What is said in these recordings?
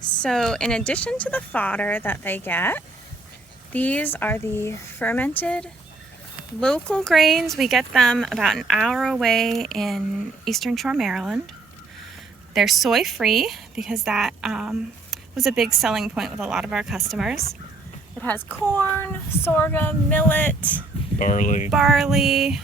So in addition to the fodder that they get, these are the fermented local grains. We get them about an hour away in Eastern Shore, Maryland. They're soy free because that was a big selling point with a lot of our customers. It has corn, sorghum, millet, barley,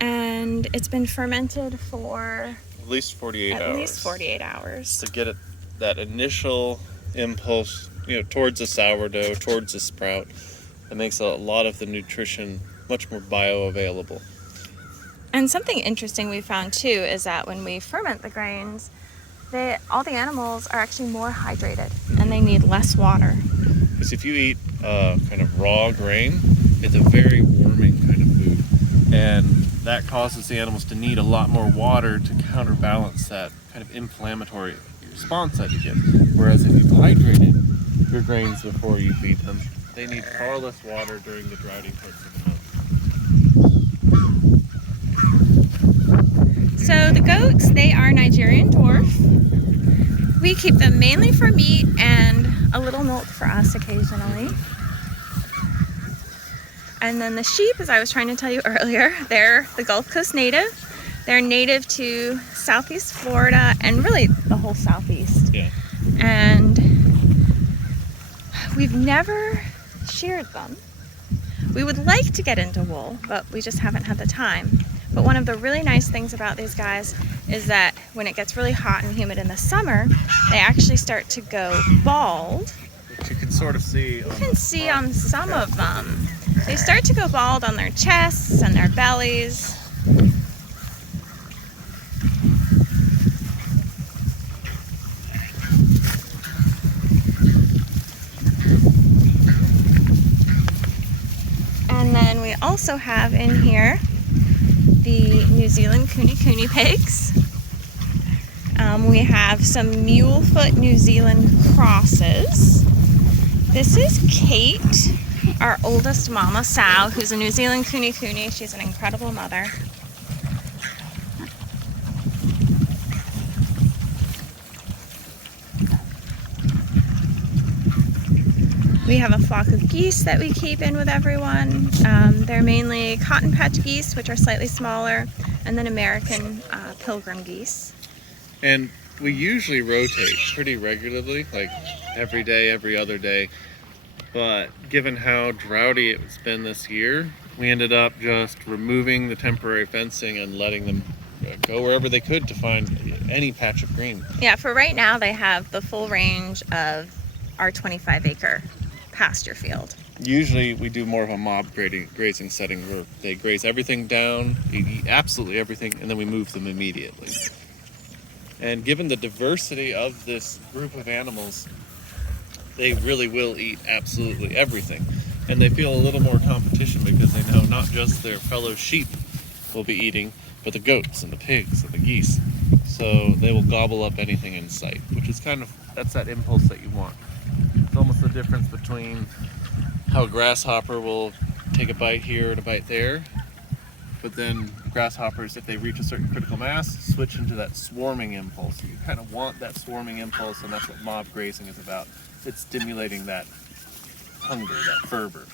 and it's been fermented for at least 48 hours. At least 48 hours. To get it, that initial impulse, towards the sourdough, towards the sprout. It makes a lot of the nutrition much more bioavailable. And something interesting we found too is that when we ferment the grains, all the animals are actually more hydrated and they need less water. Because if you eat kind of raw grain, it's a very warming kind of food. And that causes the animals to need a lot more water to counterbalance that kind of inflammatory response that you get. Whereas if you've hydrated your grains before you feed them, they need far less water during the droughty parts of the month. So the goats, they are Nigerian dwarf. We keep them mainly for meat and a little milk for us occasionally. And then the sheep, as I was trying to tell you earlier, they're the Gulf Coast native. They're native to Southeast Florida and really the whole Southeast. Yeah. And we've never sheared them. We would like to get into wool, but we just haven't had the time. But one of the really nice things about these guys is that when it gets really hot and humid in the summer, they actually start to go bald. Which you can sort of see. You can see on some of them. They start to go bald on their chests and their bellies. And then we also have in here the New Zealand Kune pigs. We have some Mulefoot New Zealand crosses. This is Kate, our oldest mama sow, who's a New Zealand Kune. She's an incredible mother. We have a flock of geese that we keep in with everyone. They're mainly cotton patch geese, which are slightly smaller, and then American pilgrim geese. And we usually rotate pretty regularly, like every day, every other day. But given how droughty it's been this year, we ended up just removing the temporary fencing and letting them go wherever they could to find any patch of green. Yeah, for right now they have the full range of our 25-acre pasture field. Usually we do more of a mob grazing setting where they graze everything down, they eat absolutely everything, and then we move them immediately. And given the diversity of this group of animals, they really will eat absolutely everything. And they feel a little more competition because they know not just their fellow sheep will be eating, but the goats and the pigs and the geese. So they will gobble up anything in sight, which is that's that impulse that you want. It's almost the difference between how a grasshopper will take a bite here and a bite there, but then grasshoppers, if they reach a certain critical mass, switch into that swarming impulse. You kind of want that swarming impulse, and that's what mob grazing is about. It's stimulating that hunger, that fervor,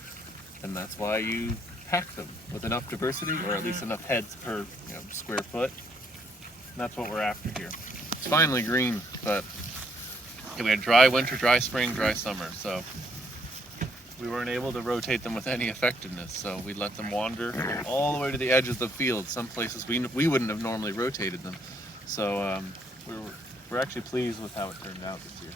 and that's why you pack them with enough diversity, or at least enough heads per square foot. And that's what we're after here. It's finally green, but we had dry winter, dry spring, dry summer, so we weren't able to rotate them with any effectiveness. So we let them wander all the way to the edge of the field. Some places we wouldn't have normally rotated them. So we're actually pleased with how it turned out this year.